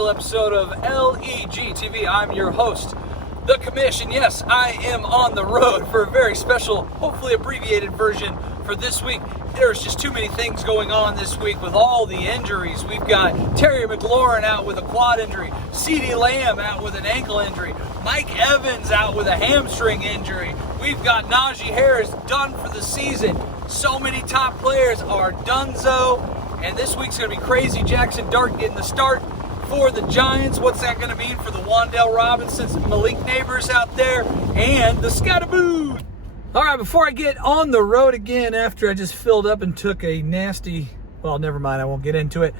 special episode of LEG TV. I'm your host, the commish, and yes, I am on the road for a very special, hopefully abbreviated version for this week. There's just too many things going on this week with all the injuries. We've got Terry McLaurin out with a quad injury, CeeDee Lamb out with an ankle injury, Mike Evans out with a hamstring injury. We've got Najee Harris done for the season. So many top players are donezo, and this week's going to be crazy. Jackson Dart getting the start for the Giants. What's that going to mean for the Wan'Dale Robinsons and Malik Neighbors out there, and the Scatterboo? All right, before I get on the road again after I just filled up and took a nasty, well, never mind, I won't get into it.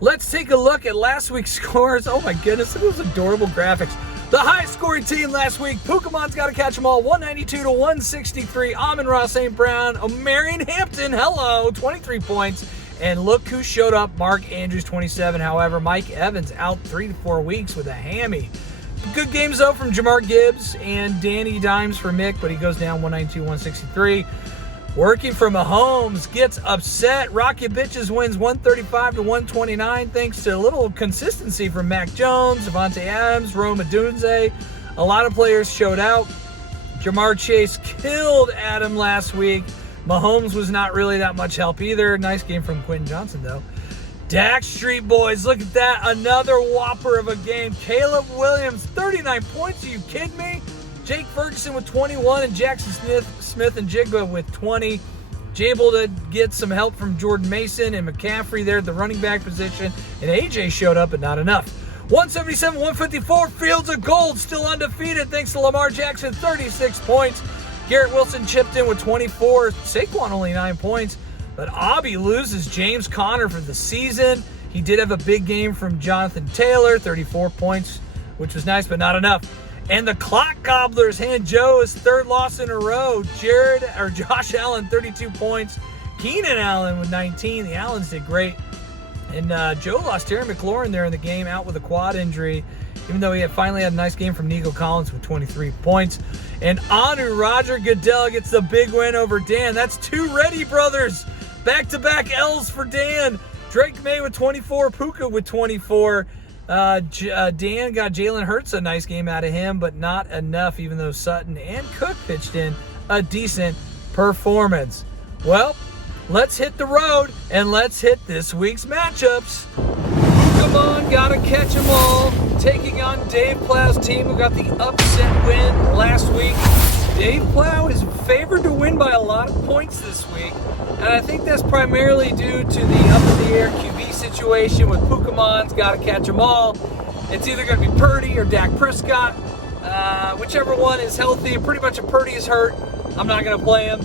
Let's take a look at last week's scores. Oh my goodness, look at those adorable graphics. The highest scoring team last week, Pokemon's got to catch them all, 192 to 163. Amon-Ra St. Brown, Marion Hampton, hello, 23 points. And look who showed up, Mark Andrews, 27. However, Mike Evans out 3 to 4 weeks with a hammy. Good games, though, from Jamar Gibbs and Danny Dimes for Mick, but he goes down 192, 163. Working for Mahomes, gets upset. Rocket Bitches wins 135 to 129, thanks to a little consistency from Mac Jones, Devontae Adams, Rome Odunze. A lot of players showed out. Jamar Chase killed Adam last week. Mahomes was not really that much help either. Nice game from Quentin Johnson, though. Dak Street Boys, look at that. Another whopper of a game. Caleb Williams, 39 points. Are you kidding me? Jake Ferguson with 21 and Jackson Smith and Jigba with 20. Able to get some help from Jordan Mason and McCaffrey there at the running back position. And AJ showed up, but not enough. 177, 154, Fields of Gold, still undefeated thanks to Lamar Jackson, 36 points. Garrett Wilson chipped in with 24. Saquon only 9 points. But Abby loses James Conner for the season. He did have a big game from Jonathan Taylor, 34 points, which was nice, but not enough. And the Clock Gobblers hand Joe his third loss in a row. Josh Allen, 32 points. Keenan Allen with 19. The Allens did great. And Joe lost Terry McLaurin there in the game, out with a quad injury, even though he finally had a nice game from Nico Collins with 23 points. And Roger Goodell gets the big win over Dan. That's two Reddy brothers. Back-to-back L's for Dan. Drake May with 24, Puka with 24. Dan got Jalen Hurts, a nice game out of him, but not enough, even though Sutton and Cook pitched in a decent performance. Well, let's hit the road, and let's hit this week's matchups. Come on, gotta catch them all. Taking on Dave Plow's team, who got the upset win last week. Dave Plow is favored to win by a lot of points this week, and I think that's primarily due to the up-in-the-air QB situation with Pokemon's got to catch them all. It's either going to be Purdy or Dak Prescott, whichever one is healthy. Pretty much if Purdy is hurt, I'm not going to play him.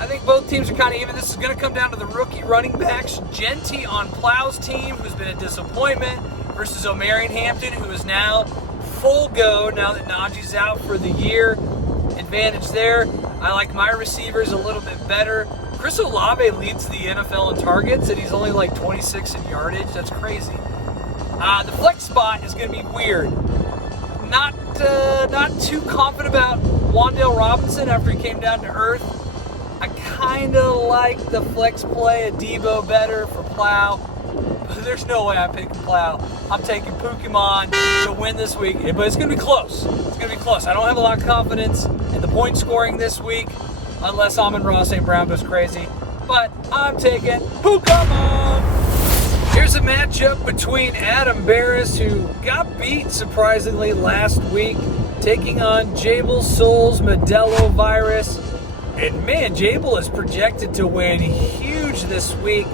I think both teams are kind of even. This is going to come down to the rookie running backs. Genty on Plow's team, who's been a disappointment, versus O'Marion Hampton, who is now full go now that Najee's out for the year. Advantage there. I like my receivers a little bit better. Chris Olave leads the NFL in targets, and he's only like 26 in yardage. That's crazy. The flex spot is going to be weird. Not too confident about Wan'Dale Robinson after he came down to earth. I kind of like the flex play of Debo better for Plow. But there's no way I'm picking Plow. I'm taking Pokemon to win this week, but it's going to be close. It's going to be close. I don't have a lot of confidence in the point scoring this week, unless Amon-Ra St. Brown goes crazy. But I'm taking Pokemon. Here's a matchup between Adam Barris, who got beat surprisingly last week, taking on Jabel Souls Modelo Virus. And man, Jabel is projected to win huge this week.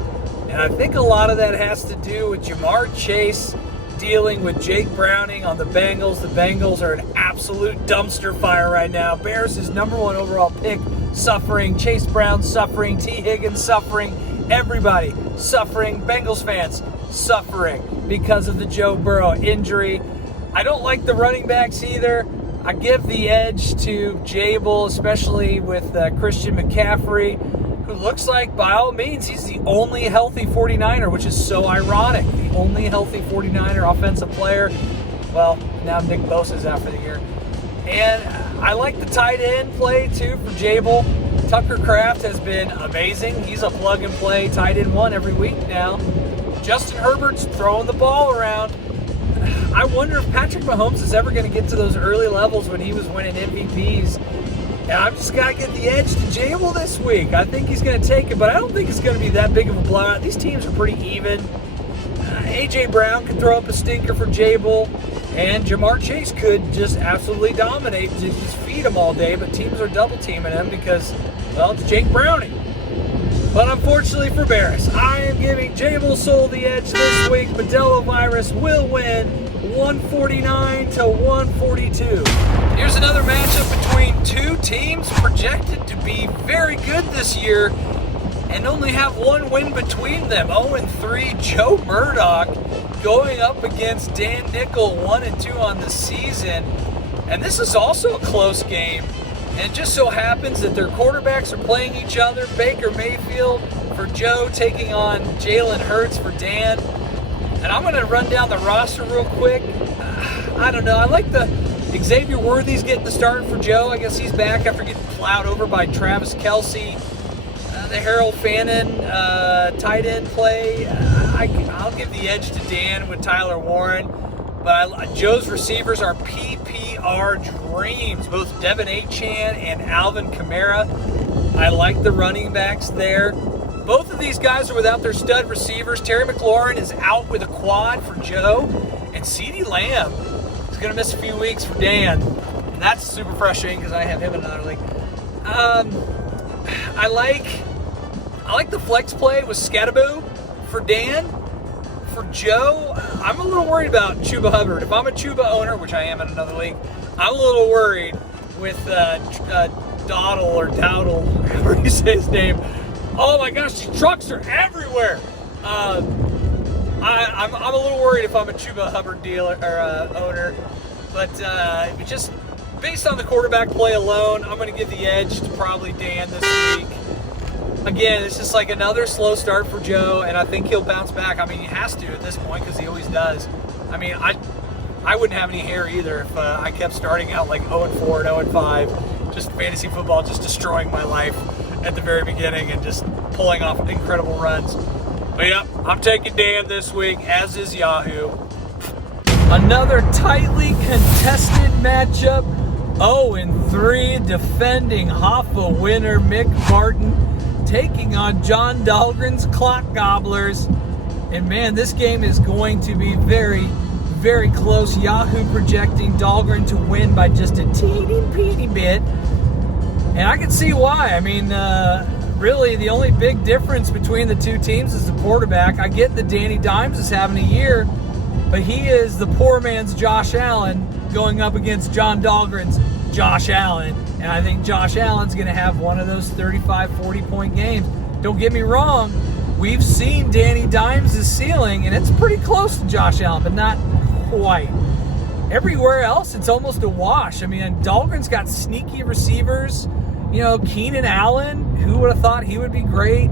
And I think a lot of that has to do with Jamar Chase dealing with Jake Browning on the Bengals. The Bengals are an absolute dumpster fire right now. Bears is number one overall pick suffering. Chase Brown suffering. T. Higgins suffering. Everybody suffering. Bengals fans suffering because of the Joe Burrow injury. I don't like the running backs either. I give the edge to Jabel, especially with Christian McCaffrey, who looks like, by all means, he's the only healthy 49er, which is so ironic. The only healthy 49er offensive player. Well, now Nick Bosa's out for the year. And I like the tight end play, too, for Jabel. Tucker Kraft has been amazing. He's a plug-and-play tight end one every week now. Justin Herbert's throwing the ball around. I wonder if Patrick Mahomes is ever going to get to those early levels when he was winning MVPs. And I'm just got to get the edge to Jable this week. I think he's going to take it, but I don't think it's going to be that big of a blowout. These teams are pretty even. A.J. Brown could throw up a stinker for Jable, and Jamar Chase could just absolutely dominate, just feed him all day, but teams are double teaming him because, well, it's Jake Browning. But unfortunately for Barris, I am giving Jable Soul the edge this week. Modelo Virus will win 149 to 142. Here's another matchup between two teams projected to be very good this year and only have one win between them. 0-3 Joe Murdoch going up against Dan Nickel, 1-2 on the season. And this is also a close game. And it just so happens that their quarterbacks are playing each other. Baker Mayfield for Joe taking on Jalen Hurts for Dan. And I'm going to run down the roster real quick. I don't know. I like the Xavier Worthy's getting the start for Joe. I guess he's back after getting plowed over by Travis Kelce. The Harold Fannin tight end play. I'll give the edge to Dan with Tyler Warren. But Joe's receivers are PPR dreams, both Devin Achane and Alvin Kamara. I like the running backs there. Both of these guys are without their stud receivers. Terry McLaurin is out with a quad for Joe, and CeeDee Lamb is going to miss a few weeks for Dan. And that's super frustrating because I have him in another league. I like the flex play with Scattaboo for Dan. For Joe, I'm a little worried about Chuba Hubbard. If I'm a Chuba owner, which I am in another league, I'm a little worried with Dowdle or Dowdle, however you say his name. Oh my gosh, these trucks are everywhere. I'm a little worried if I'm a Chuba Hubbard dealer or owner, but just based on the quarterback play alone, I'm going to give the edge to probably Dan this week. Again, it's just like another slow start for Joe, and I think he'll bounce back. I mean, he has to at this point because he always does. I mean, I wouldn't have any hair either if I kept starting out like 0-4 and 0-5, just fantasy football, just destroying my life at the very beginning and just pulling off incredible runs. But yeah, I'm taking Dan this week, as is Yahoo. Another tightly contested matchup. 0-3 defending Hoffa winner Mick Martin taking on John Dahlgren's Clock Gobblers. And man, this game is going to be very, very close. Yahoo projecting Dahlgren to win by just a teeny bit. And I can see why. I mean, really the only big difference between the two teams is the quarterback. I get that Danny Dimes is having a year, but he is the poor man's Josh Allen going up against John Dahlgren's Josh Allen. And I think Josh Allen's going to have one of those 35, 40-point games. Don't get me wrong. We've seen Danny Dimes' ceiling, and it's pretty close to Josh Allen, but not quite. Everywhere else, it's almost a wash. I mean, Dahlgren's got sneaky receivers. You know, Keenan Allen, who would have thought he would be great?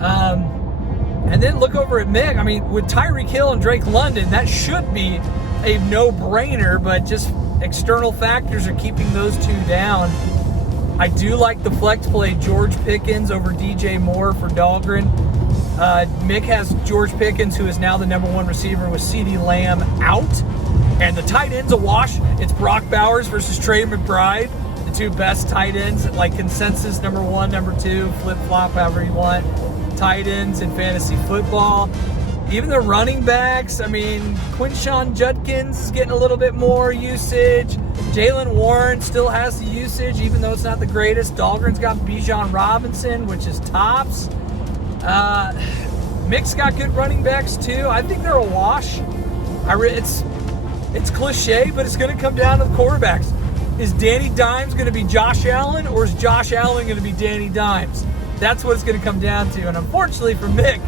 And then look over at Mick. I mean, with Tyreek Hill and Drake London, that should be a no-brainer, but just external factors are keeping those two down. I do like the flex play George Pickens over DJ Moore for Dahlgren. Mick has George Pickens, who is now the number one receiver with CeeDee Lamb out. And the tight end's a wash. It's Brock Bowers versus Trey McBride, the two best tight ends, like consensus number one, number two, flip-flop, however you want, tight ends in fantasy football. Even the running backs, I mean, Quinshawn Judkins is getting a little bit more usage. Jalen Warren still has the usage, even though it's not the greatest. Dahlgren's got Bijan Robinson, which is tops. Mick's got good running backs, too. I think they're a wash. It's cliche, but it's going to come down to the quarterbacks. Is Danny Dimes going to be Josh Allen, or is Josh Allen going to be Danny Dimes? That's what it's going to come down to. And unfortunately for Mick,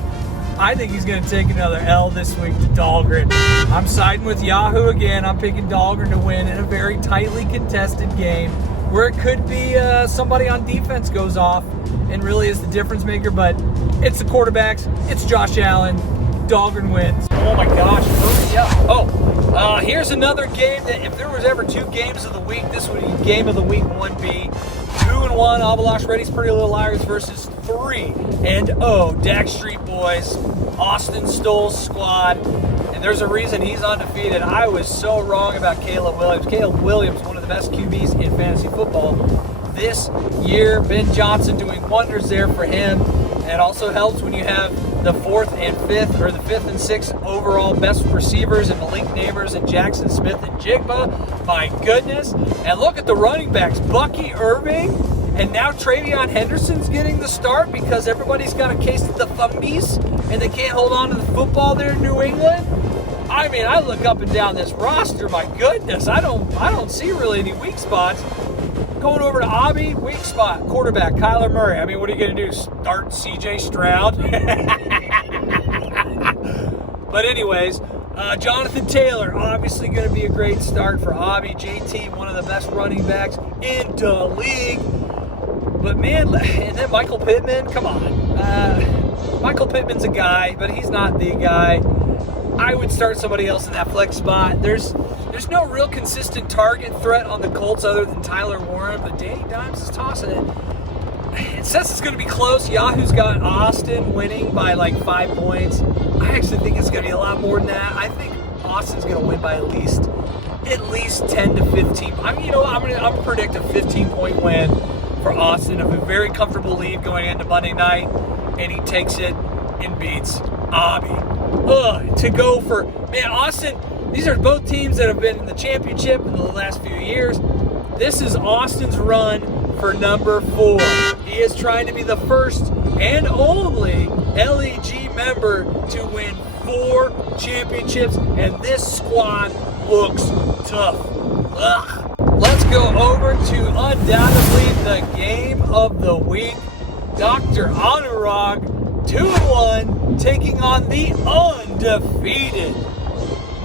I think he's going to take another L this week to Dahlgren. I'm siding with Yahoo again. I'm picking Dahlgren to win in a very tightly contested game where it could be somebody on defense goes off and really is the difference maker. But it's the quarterbacks. It's Josh Allen. Dahlgren wins. Oh my gosh, hurry up. Here's another game that if there was ever two games of the week, this would be game of the week 1B. 2-1 Avalash Ready's Pretty Little Liars versus 3-0 Dak Street Boys, Austin Stoll's squad. And And there's a reason he's undefeated. I was so wrong about Caleb Williams. Caleb Williams, one of the best QBs in fantasy football this year. Ben Johnson doing wonders there for him. It also helps when you have the 4th and 5th, or the 5th and 6th overall best receivers in Malik Neighbors and Jackson Smith and Jigba. My goodness. And look at the running backs. Bucky Irving, and now Travion Henderson's getting the start because everybody's got a case of the thumbies and they can't hold on to the football there in New England. I mean, I look up and down this roster, my goodness, I don't see really any weak spots. Going over to Abby, weak spot, quarterback, Kyler Murray. I mean, what are you going to do, start CJ Stroud? But anyways, Jonathan Taylor, obviously going to be a great start for Abby. JT, one of the best running backs in the league. But man, and then Michael Pittman, come on. Michael Pittman's a guy, but he's not the guy. I would start somebody else in that flex spot. There's no real consistent target threat on the Colts other than Tyler Warren, but Danny Dimes is tossing it. It says it's going to be close. Yahoo's got Austin winning by like 5 points. I actually think it's going to be a lot more than that. I think Austin's going to win by at least 10 to 15. I mean, you know, I'm going to predict a 15-point win for Austin, of a very comfortable lead going into Monday night, and he takes it and beats Abby. To go for, man, Austin, these are both teams that have been in the championship in the last few years. This is Austin's run for number 4. He is trying to be the first and only LEG member to win 4 championships, and this squad looks tough. Ugh. Let's go over to undoubtedly the game of the week. Dr. Anurag, 2-1, taking on the undefeated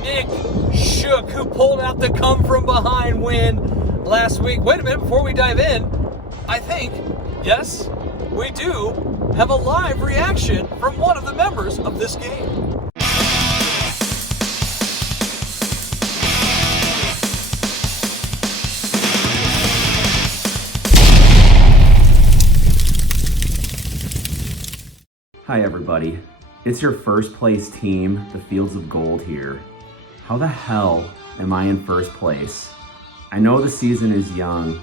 Nick Shook, who pulled out the come-from-behind win last week. Wait a minute, before we dive in, I think, yes, we do have a live reaction from one of the members of this game. Hi everybody, it's your first place team, the Fields of Gold here. How the hell am I in first place? I know the season is young,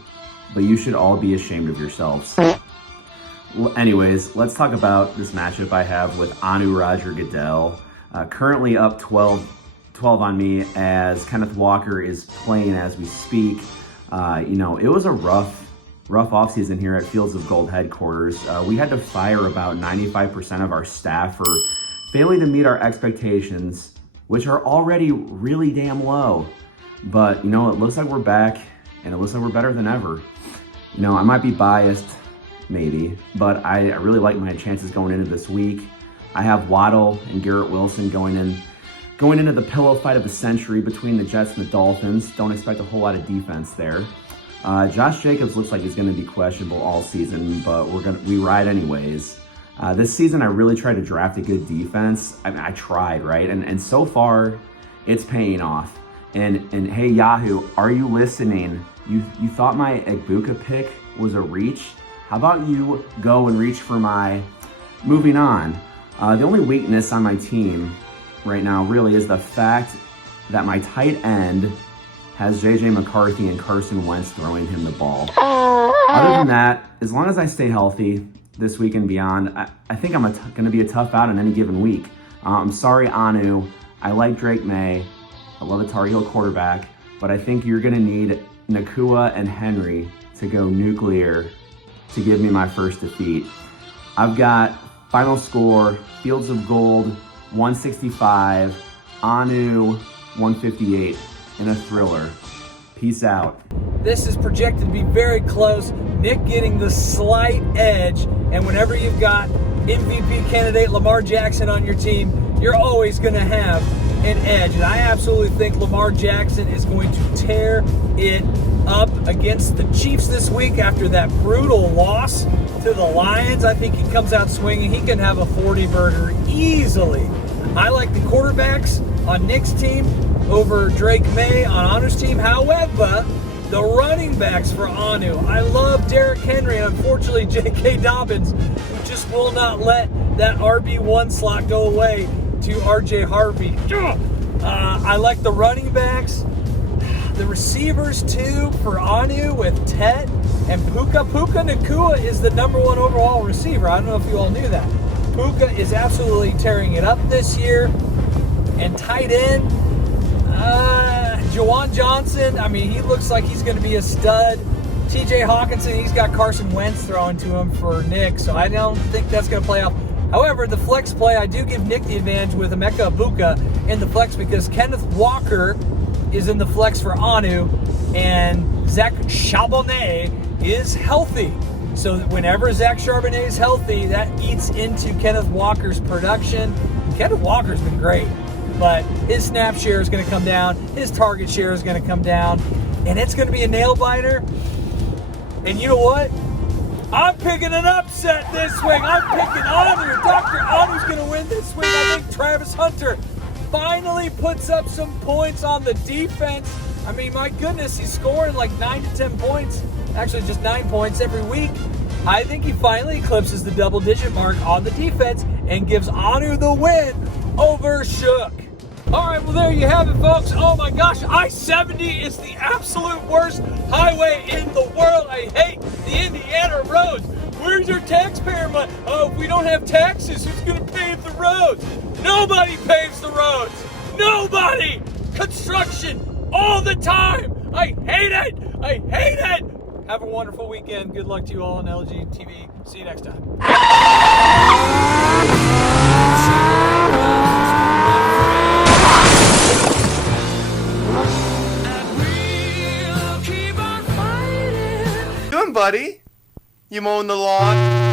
but you should all be ashamed of yourselves. Anyways, let's talk about this matchup I have with Anu Roger Goodell. Currently up 12 on me as Kenneth Walker is playing as we speak. It was a rough offseason here at Fields of Gold headquarters. We had to fire about 95% of our staff for failing to meet our expectations, which are already really damn low. But, it looks like we're back, and it looks like we're better than ever. I might be biased, maybe, but I really like my chances going into this week. I have Waddle and Garrett Wilson going into the pillow fight of the century between the Jets and the Dolphins. Don't expect a whole lot of defense there. Josh Jacobs looks like he's going to be questionable all season, but we ride anyways. This season, I really tried to draft a good defense. I tried, right? And so far, it's paying off. And hey, Yahoo, are you listening? You thought my Egbuka pick was a reach? How about you go and reach for my... Moving on. The only weakness on my team right now really is the fact that my tight end has J.J. McCarthy and Carson Wentz throwing him the ball. Other than that, as long as I stay healthy this week and beyond, I think I'm going to be a tough out on any given week. I'm sorry, Anu. I like Drake May. I love a Tar Heel quarterback, but I think you're going to need Nakua and Henry to go nuclear to give me my first defeat. I've got final score, Fields of Gold, 165, Anu, 158. In a thriller. Peace out. This is projected to be very close. Nick getting the slight edge, and whenever you've got MVP candidate Lamar Jackson on your team, you're always going to have an edge. And I absolutely think Lamar Jackson is going to tear it up against the Chiefs this week after that brutal loss to the Lions. I think he comes out swinging. He can have a 40-burger easily. I like the quarterbacks on Nick's team over Drake May on Anu's team. However, the running backs for Anu, I love Derrick Henry and unfortunately J.K. Dobbins, who just will not let that RB1 slot go away to R.J. Harvey. I like the running backs. The receivers, too, for Anu with Tet and Puka. Puka Nakua is the number 1 overall receiver. I don't know if you all knew that. Puka is absolutely tearing it up this year. And tight end, Juwan Johnson, I mean, he looks like he's going to be a stud. TJ Hawkinson, he's got Carson Wentz throwing to him for Nick, so I don't think that's going to play out. However, the flex play, I do give Nick the advantage with Emeka Ibuka in the flex because Kenneth Walker is in the flex for Anu, and Zach Charbonnet is healthy. So whenever Zach Charbonnet is healthy, that eats into Kenneth Walker's production. Kenneth Walker's been great, but his snap share is going to come down, his target share is going to come down, and it's going to be a nail biter. And you know what? I'm picking an upset this week. I'm picking Anu. Dr. Anu's going to win this week. I think Travis Hunter finally puts up some points on the defense. I mean, my goodness, he's scoring like 9 to 10 points. Actually, just 9 points every week. I think he finally eclipses the double-digit mark on the defense and gives Anu the win over Shook. All right, well, there you have it, folks. Oh, my gosh, I-70 is the absolute worst highway in the world. I hate the Indiana roads. Where's your taxpayer money? Oh, if we don't have taxes, who's going to pave the roads? Nobody paves the roads. Nobody. Construction all the time. I hate it. I hate it. Have a wonderful weekend. Good luck to you all on LG TV. See you next time. Doing, buddy? You mowing the lawn?